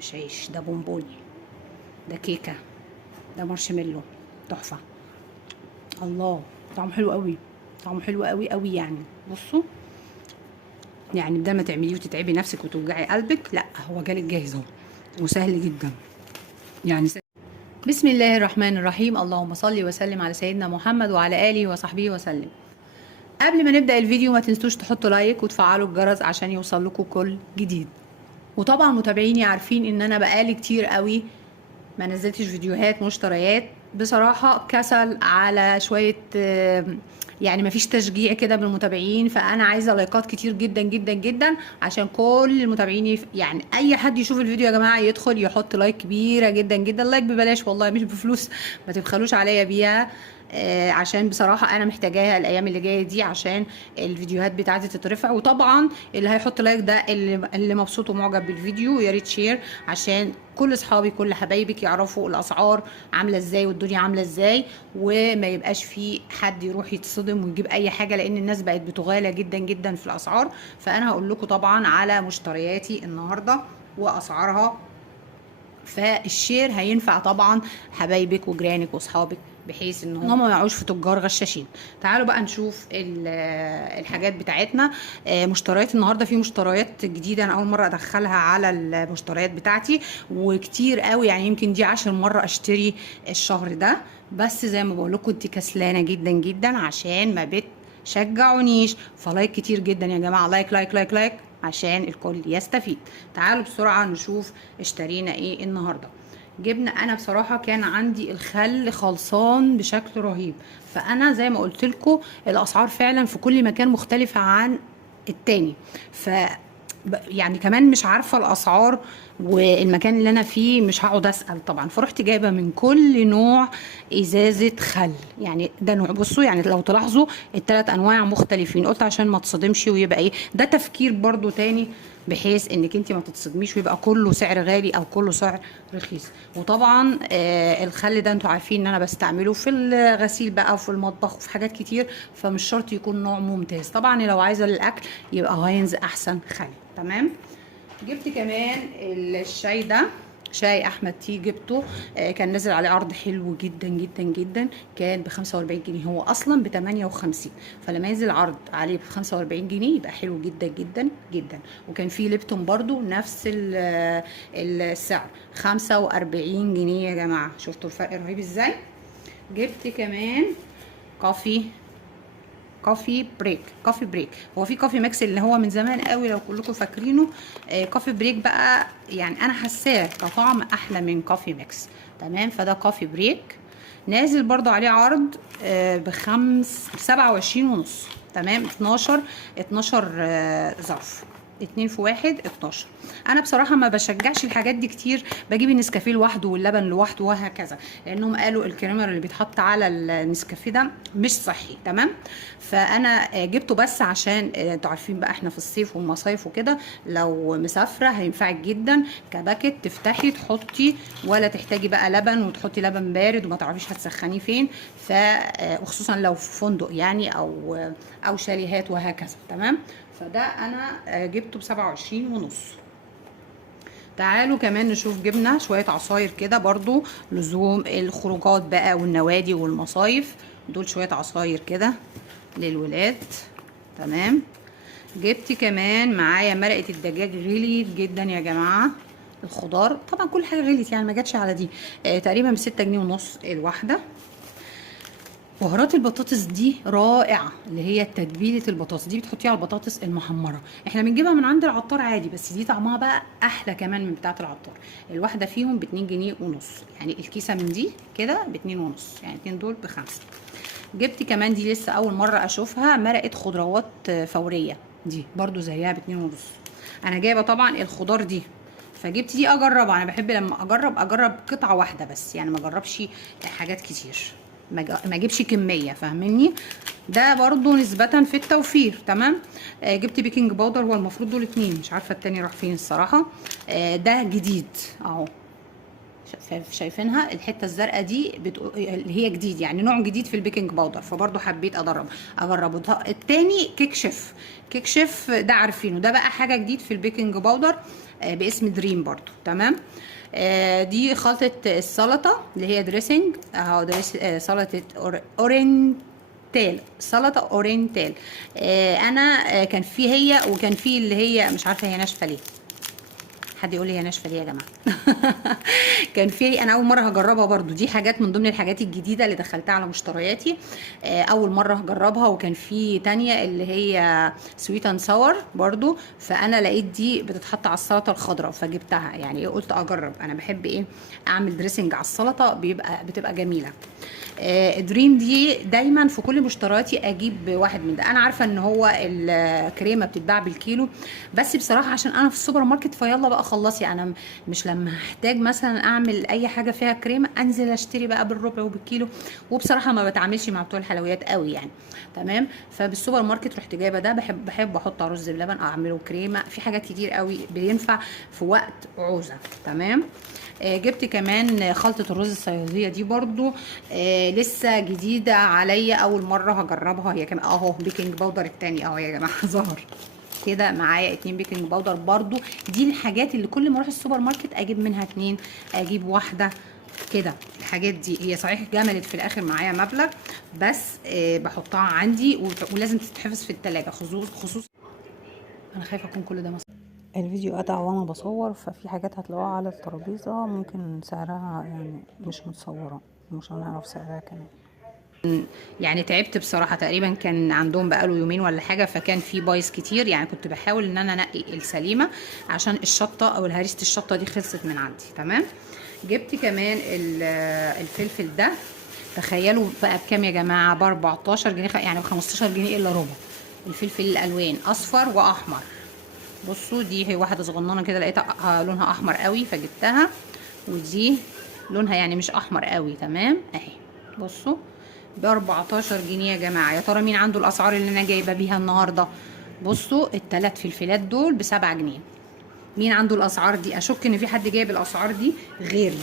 مش عيش، ده بونبوني، ده كيكه، ده مارشميلو، تحفه. الله، طعمه حلو قوي، طعمه حلو قوي قوي يعني. بصوا، يعني بدل ما تعمليه وتتعبي نفسك وتوجعي قلبك، لا هو جالك جاهز اهو وسهل جدا يعني. بسم الله الرحمن الرحيم، اللهم صل وسلم على سيدنا محمد وعلى اله وصحبه وسلم. قبل ما نبدأ الفيديو ما تنسوش تحطوا لايك وتفعلوا الجرس عشان يوصل لكم كل جديد. وطبعا متابعيني عارفين ان انا بقالي كتير قوي ما نزلتش فيديوهات مشتريات، بصراحة كسل على شوية يعني مفيش تشجيع كده بالمتابعين، فانا عايزه لايكات كتير جدا جدا جدا عشان كل المتابعين يعني اي حد يشوف الفيديو يا جماعه يدخل يحط لايك كبيره جدا جدا. لايك ببلاش والله، مش بفلوس، ما تبخلوش عليا بيها. عشان بصراحة أنا محتاجاها الأيام اللي جاية دي عشان الفيديوهات بتاعتي تترفع. وطبعا اللي هيحط لايك ده اللي مبسوط ومعجب بالفيديو، يا ريت شير عشان كل أصحابي كل حبايبك يعرفوا الأسعار عاملة إزاي والدنيا عاملة إزاي، وما يبقاش في حد يروح يتصدم ويجيب أي حاجة، لأن الناس بقت بتغالى جدا جدا في الأسعار. فأنا هقول لكم طبعا على مشترياتي النهاردة وأسعارها، فالشير هينفع طبعا حبايبك وجيرانك واصحابك بحيث ان هم ما يقعوش في تجار غشاشين. تعالوا بقى نشوف الحاجات بتاعتنا. مشتريات النهارده، في مشتريات جديده انا اول مره ادخلها على المشتريات بتاعتي، وكتير قوي يعني يمكن دي 10 مره اشتري الشهر ده. بس زي ما بقول لكم انت كسلانه جدا جدا عشان ما بتشجعونيش، فلايك كتير جدا يا جماعه، لايك لايك لايك لايك عشان الكل يستفيد. تعالوا بسرعة نشوف اشترينا ايه النهاردة. جبنا، انا بصراحة كان عندي الخل خلصان بشكل رهيب، فانا زي ما قلت لكم الاسعار فعلا في كل مكان مختلفة عن التاني. يعني كمان مش عارفة الاسعار، والمكان اللي انا فيه مش هقعد اسال طبعا، فرحت جايبه من كل نوع ازازه خل. يعني ده نوع، بصوا يعني لو تلاحظوا الثلاث انواع مختلفين، قلت عشان ما تصدمش ويبقى ايه ده تفكير برضو تاني، بحيث انك انت ما تتصدميش ويبقى كله سعر غالي او كله سعر رخيص. وطبعا الخل ده انتوا عارفين ان انا بستعمله في الغسيل بقى وفي المطبخ وفي حاجات كتير، فمش شرط يكون نوع ممتاز. طبعا لو عايزه للاكل يبقى هاينز احسن خل. تمام. جبت كمان الشاي ده، شاي احمد تي، جبته كان نازل عليه عرض حلو جدا جدا جدا، كان ب 45 جنيه، هو اصلا ب 58، فلما ينزل عرض عليه ب 45 جنيه يبقى حلو جدا جدا جدا. وكان في ليبتون برضو نفس السعر 45 جنيه يا جماعه، شفتوا الفرق رهيب ازاي. جبت كمان كوفي بريك. هو في كوفي ميكس اللي هو من زمان قوي لو كلكم فاكرينه. كوفي بريك بقى يعني انا حاساه كطعم احلى من كوفي ميكس. تمام. فده كوفي بريك نازل برضو عليه عرض ب27.5. تمام. 12 ظرف، 2 في 1 12. انا بصراحه ما بشجعش الحاجات دي كتير، بجيب النسكافيه لوحده واللبن لوحده وهكذا، لانهم قالوا الكريمر اللي بيتحط على النسكافيه ده مش صحي. تمام. فانا جبته بس عشان انتوا عارفين بقى احنا في الصيف والمصايف وكده، لو مسافره هينفعك جدا كباكت، تفتحي تحطي ولا تحتاجي بقى لبن وتحطي لبن بارد وما تعرفيش هتسخنيه فين، وخصوصا لو في فندق يعني او شاليهات وهكذا. تمام. فده انا جبته ب27.5. تعالوا كمان نشوف، جبنا شوية عصاير كده برضو لزوم الخروجات بقى والنوادي والمصايف، دول شوية عصاير كده للولاد. تمام. جبت كمان معايا مرقة الدجاج، غليت جدا يا جماعة. الخضار طبعا كل حاجة غليت يعني، ما جاتش على دي. تقريبا ب6.5 جنيه الواحدة. بهارات البطاطس دي رائعه، اللي هي تتبيله البطاطس دي بتحطيها على البطاطس المحمره، احنا بنجيبها من عند العطار عادي، بس دي طعمها بقى احلى كمان من بتاعه العطار. الواحده فيهم ب2.5 جنيه، يعني الكيسه من دي كده ب2.5، يعني 2 دول ب5. جبت كمان دي لسه اول مره اشوفها، مرقه خضروات فوريه، دي برضو زيها ب2.5. انا جايبه طبعا الخضار دي، فجبت دي اجربها. انا بحب لما اجرب قطعه واحده بس، يعني ما اجربش حاجات كتير، ما اجيبش كميه، فاهميني. ده برضو نسبة في التوفير. تمام. جبت بيكنج باودر، هو المفروض دول 2، مش عارفة التاني راح فين الصراحة. ده جديد اهو، شايفينها الحته الزرقاء دي اللي هي جديد، يعني نوع جديد في البيكنج باودر، فبرضه حبيت اجربه. التاني كيك شيف ده عارفينه، ده بقى حاجه جديد في البيكنج باودر. باسم دريم برضو. تمام. دي خلطة السلطة اللي هي دريسنج اهو، سلطة اورينتال، سلطة اورينتال. انا كان في هي، وكان في اللي هي مش عارفة هي ناشفة ليه، حد يقول لي هي ناشفه ليه يا جماعه؟ كان في، انا اول مره هجربها برضو، دي حاجات من ضمن الحاجات الجديده اللي دخلتها على مشترياتي، اول مره هجربها. وكان في تانية اللي هي سويت اند ساور برضو، فانا لقيت دي بتتحط على السلطه الخضراء فجبتها. يعني قلت اجرب، انا بحب ايه اعمل دريسنج على السلطه، بتبقى جميله. دريم دي دايما في كل مشترياتي اجيب واحد من ده. انا عارفه ان هو الكريمه بتتباع بالكيلو، بس بصراحه عشان انا في السوبر ماركت فيلا بقى خلصي، انا مش لما احتاج مثلا اعمل اي حاجه فيها كريمه انزل اشتري بقى بالربع وبالكيلو، وبصراحه ما بتعاملش مع بتوع الحلويات قوي يعني. تمام. فبالسوبر ماركت رحت جايبه ده، بحب احط رز بلبن اعمله كريمه، في حاجات كتير قوي بينفع في وقت عوزه. تمام. جبت كمان خلطة الرز الصيادية دي برضو، لسه جديدة عليا، اول مرة هجربها هي كمان اهو. بيكنج باودر التاني اهو يا جماعة ظهر كده معايا 2 بيكنج باودر برضو. دي الحاجات اللي كل ما اروح السوبر ماركت اجيب منها 2، اجيب واحدة كده. الحاجات دي هي صحيح جملت في الاخر معايا مبلغ، بس بحطها عندي ولازم تتحفظ في التلاجة، خصوص انا خايفة اكون كل ده الفيديو قطع وانا بصور، ففي حاجات هتلاقوها على الترابيزه ممكن سعرها يعني مش متصوره، مش هنعرف سعرها كمان. يعني تعبت بصراحه، تقريبا كان عندهم بقاله يومين ولا حاجه، فكان في بايظ كتير. يعني كنت بحاول ان انا انقي السليمه عشان الشطه او هريسه الشطه دي خلصت من عندي. تمام. جبت كمان الفلفل ده، تخيلوا بقى بكام يا جماعه؟ ب 14 جنيه، يعني ب 15 جنيه الا ربع. الفلفل الالوان اصفر واحمر. بصوا دي هي واحده صغننه كده لقيتها لونها احمر قوي فجبتها، ودي لونها يعني مش احمر قوي. تمام اهي. بصوا ب 14 جنيه يا جماعه. يا ترى مين عنده الاسعار اللي انا جايبه بيها النهارده؟ بصوا الثلاث فلفلات دول ب 7 جنيه. مين عنده الاسعار دي؟ اشك ان في حد جايب الاسعار دي غيري.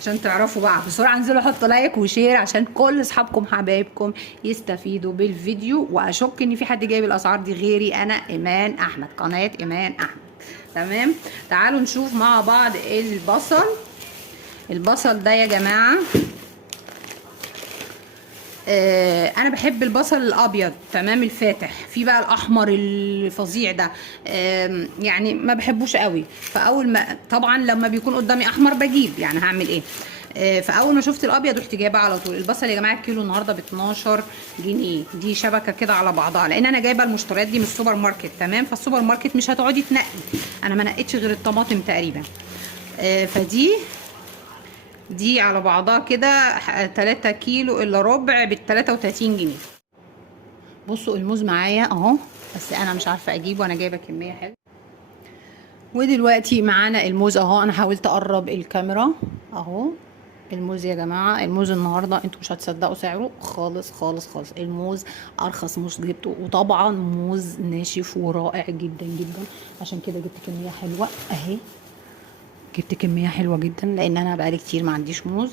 عشان تعرفوا بقى بسرعه انزلوا حطوا لايك وشير عشان كل اصحابكم حبايبكم يستفيدوا بالفيديو. واشك ان في حد جايب الاسعار دي غيري، انا ايمان احمد، قناه ايمان احمد. تمام. تعالوا نشوف مع بعض البصل ده يا جماعه. انا بحب البصل الابيض. تمام. الفاتح، في بقى الاحمر الفظيع ده يعني ما بحبوش قوي. فاول ما طبعا لما بيكون قدامي احمر بجيب، يعني هعمل ايه؟ فاول ما شفت الابيض رحت جايبه على طول. البصل يا جماعه الكيلو النهارده ب 12 جنيه. دي شبكه كده على بعضها، لان انا جايبه المشتريات دي من السوبر ماركت. تمام. فالسوبر ماركت مش هتقعدي تنقي، انا ما نقيتش غير الطماطم تقريبا. دي على بعضها كده 3 كيلو الا ربع ب 33 جنيه. بصوا الموز معايا اهو، بس انا مش عارفه اجيبه، انا جايبه كميه حلوه. ودلوقتي معانا الموز اهو، انا حاولت اقرب الكاميرا اهو. الموز يا جماعه، الموز النهارده انتوا مش هتصدقوا سعره خالص خالص خالص. الموز ارخص موز جبته، وطبعا موز ناشف ورائع جدا جدا، عشان كده جبت كميه حلوه اهي. جبت كميه حلوه جدا لان انا بقالي كتير ما عنديش موز،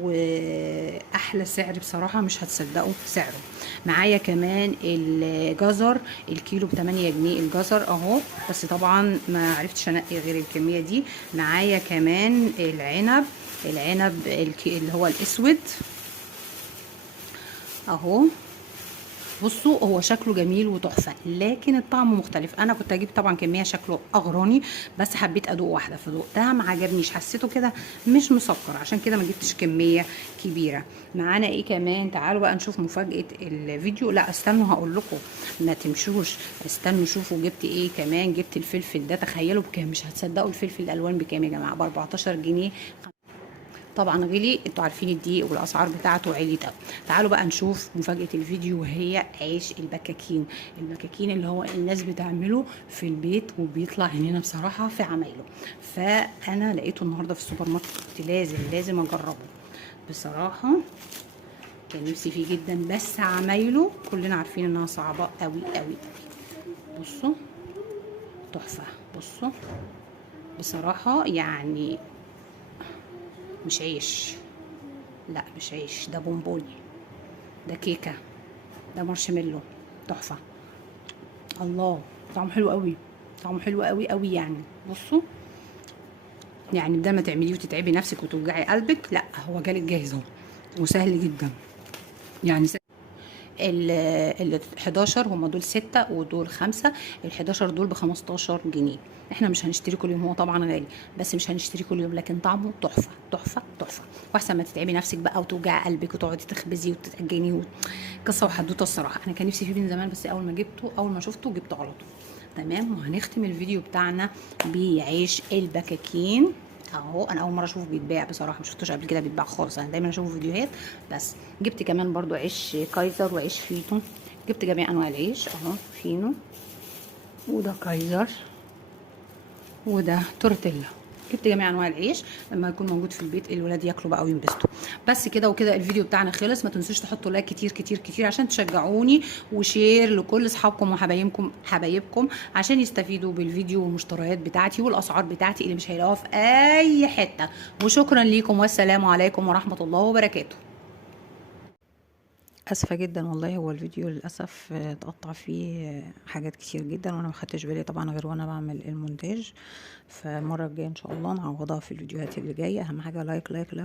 واحلى سعر بصراحه مش هتصدقوا سعره. معايا كمان الجزر، الكيلو ب 8 جنيه الجزر اهو، بس طبعا ما عرفتش انقي غير الكميه دي. معايا كمان العنب اللي هو الاسود اهو. بصوا هو شكله جميل وتحفه، لكن الطعم مختلف. انا كنت اجيب طبعا كميه شكله اغراني، بس حبيت ادوق واحده فدوقتها ما عجبنيش، حسيته كده مش مسكر، عشان كده ما جبتش كميه كبيره. معانا ايه كمان؟ تعالوا بقى نشوف مفاجاه الفيديو. لا استنوا هقول لكم، ما تمشوش، استنوا شوفوا جبت ايه كمان. جبت الفلفل ده، تخيلوا بكام؟ مش هتصدقوا الفلفل الالوان بكام يا جماعه؟ ب 14 جنيه. طبعا غلي، انتوا عارفين الدقيق والاسعار بتاعته عليت قوي. تعالوا بقى نشوف مفاجاه الفيديو، وهي عيش البكاكين. البكاكين اللي هو الناس بتعمله في البيت وبيطلع هنا بصراحه في عمايله. فانا لقيته النهارده في السوبر ماركت، قلت لازم اجربه بصراحه. كان نفسي فيه جدا، بس عمايله كلنا عارفين انها صعبه قوي قوي قوي. بصوا تحفه. بصوا بصراحه يعني مش عيش، لا مش عيش، ده بونبوني، ده كيكه، ده مارشميلو، تحفه. الله طعمه حلو قوي، طعمه حلو قوي قوي يعني. بصوا يعني بدل ما تعمليه وتتعبي نفسك وتوجعي قلبك، لا هو جالك جاهز اهو وسهل جدا يعني. ال 11 هم دول 6 ودول 5. ال 11 دول ب 15 جنيه. احنا مش هنشتري كل يوم، هو طبعا غالي بس مش هنشتري كل يوم، لكن طعمه تحفه تحفه تحفه. واحسن ما تتعبي نفسك بقى وتوجعي قلبك وتقعدي تخبزي وتتأجني قصه وحدوته الصراحه. انا كان نفسي فيه من زمان، بس اول ما جبته، اول ما شفته جبته على طول. تمام. وهنختم الفيديو بتاعنا بعيش البكاكين اهو. انا اول مره اشوفه بيتباع بصراحه، ما شفتوش قبل كده بيتباع خالص، انا دايما اشوفه فيديوهات بس. جبت كمان برضو عيش كايزر وعيش فيتو. جبت جميع انواع العيش اهو، فينو وده كايزر وده تورتيلا. جبت جميع انواع العيش لما يكون موجود في البيت الولاد ياكلوا بقى وينبسطوا. بس كده وكده الفيديو بتاعنا خلص. ما تنسوش تحطوا لايك كتير كتير كتير عشان تشجعوني، وشير لكل اصحابكم وحبايبكم عشان يستفيدوا بالفيديو والمشتريات بتاعتي والاسعار بتاعتي اللي مش هيلاقوها في اي حته. وشكرا ليكم والسلام عليكم ورحمه الله وبركاته. اسفه جدا والله، هو الفيديو للاسف اتقطع فيه حاجات كتير جدا وانا ما خدتش بالي طبعا غير وانا بعمل المونتاج. فالمره الجايه ان شاء الله نعوضها في الفيديوهات اللي جايه. اهم حاجه لايك لايك لايك.